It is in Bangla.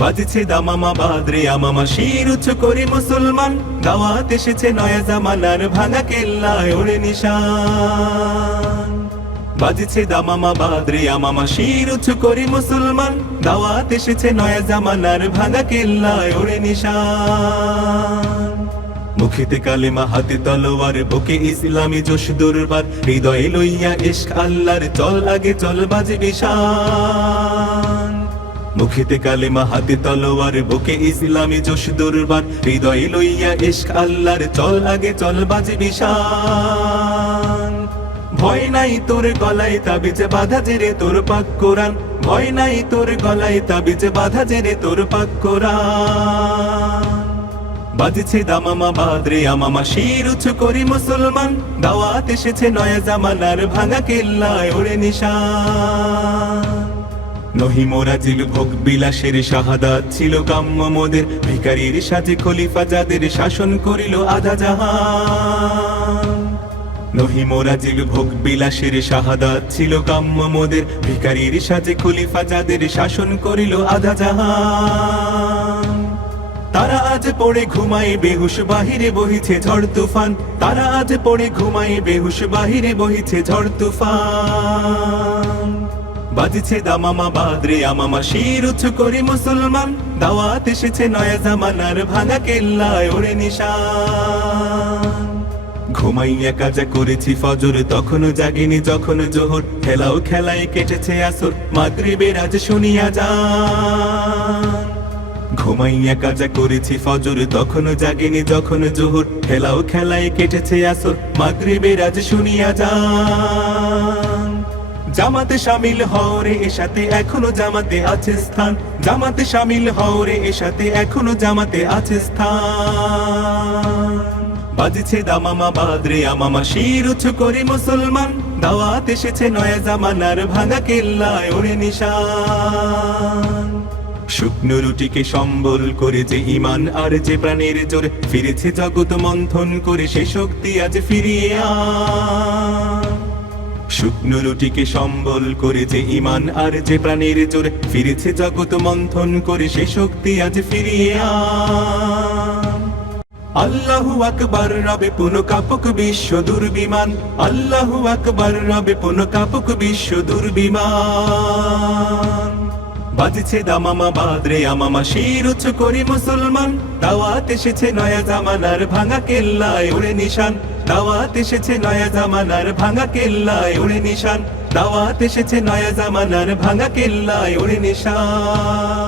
বাজছে দামামা বাদরে আমামা, শির উচ্চ করে মুসলমান। দাওয়াত এসেছে নয়া জামানার ভাঙা কেল্লায় ওরে নিশান। বাজছে দামামা বাদরে আমামা, শির উচ্চ করে মুসলমান। দাওয়াত এসেছে নয়া জামানার ভাঙা কেল্লায় ওরে নিশান। মুখেতে কালেমা, হাতে তলোয়ার, বুকে ইসলামী জোশ দুর্বার। হৃদয়ে লইয়া ইশক আল্লাহর চল আগে চল বাজে বিশান মুখেতে কালেমা হাতে তলোয়ার, বুকে ইসলামী জোশ দুর্বার। হৃদয়ে লইয়া ইশক আল্লাহর, চল আগে চল বাজে বিশান ভয় নাই তোর গলায় তাবিজ বাধা জেরে তোর পাক কোরআন। ভয় নাই তোর গলায় তাবিজ বাধা জেরে তোর পাক কোরআন। বাজছে দামামা বাদরে আমামা, শির উঁচু করি মুসলমান। দাওয়াত এসেছে নয়া জামানার ভাঙা কেল্লায়, ওরে নিশান। নহি মোরা জিল ভোগ বিলাসের শাহাদাত ছিল কাম্য মোদের। ভিকারির সাজে খলিফা যাদের শাসন করিল আধা জাহান। নহি মোরা জিল ভোগ বিলাসের শাহাদাত ছিল কাম্য মোদের। ভিকারির সাজে খলিফা যাদের শাসন করিল আধা জাহান। তারা আজ পড়ে ঘুমায় বেহুশ বাহিরে বহিছে ঝড় তুফান। তারা আজ পড়ে ঘুমায় বেহুশ বাহিরে বহিছে ঝড় তুফান। বাজছে দামামা বাদরে আমামা শির উঁচু করে মুসলমান। দাওয়াত এসেছে নয়া জামানার ভাঙা কেল্লায়, ওরে নিশান। ঘুমাইয়া কাজা করেছি ফজর, তখনও জাগিনি যখন জোহর। খেলাও খেলায় কেটেছে আসর, মাগরিবের আজ শুনিয়া যান ঘুমাইয়া কাজা করেছি ফজর, তখনও জাগিনি যখন জোহর। খেলাও খেলায় কেটেছে আসর, মাগরিবের আজ শুনিয়া যান জামাতে শামিল হওরে, এ সাথে এখনও জামাতে আছে স্থান। জামাতে শামিল হওরে, এ সাথে এখনও জামাতে আছে স্থান। বাজছে দামামা বাদরে, আমামা শির উঁচু করে মুসলমান। দাওয়াত এসেছে নয়া জামানার ভাঙা কেল্লায় ওরে নিশান। শুকনো রুটিকে সম্বল করে যে ইমান আর যে প্রাণের জোরে, ফিরেছে জগৎ মন্থন করে সে শক্তি আজ ফিরিয়ে শুকনো রুটিকে সম্বল করে যে ইমান, আর যে প্রাণের জোরে ফিরেছে জগৎ মন্থন করে সে শক্তি আজ ফিরিয়ে আল্লাহু রবে পুন কাপক বিশ্ব দুর্বিমান। আল্লাহু রবে পুন কাপক বিশ্ব দুর্বিমান। বাজছে দামামা বাদরে আমামা, শির উচ্চ করি মুসলমান। দাওয়াত এসেছে নয়া জামানার ভাঙা কেল্লায় ওরে নিশান। দাওয়াত এসেছে নয়া জামানার ভাঙা কেল্লায় উড়ে নিশান। দাওয়াত এসেছে নয়া জামানার ভাঙা কেল্লায় উড়ে নিশান।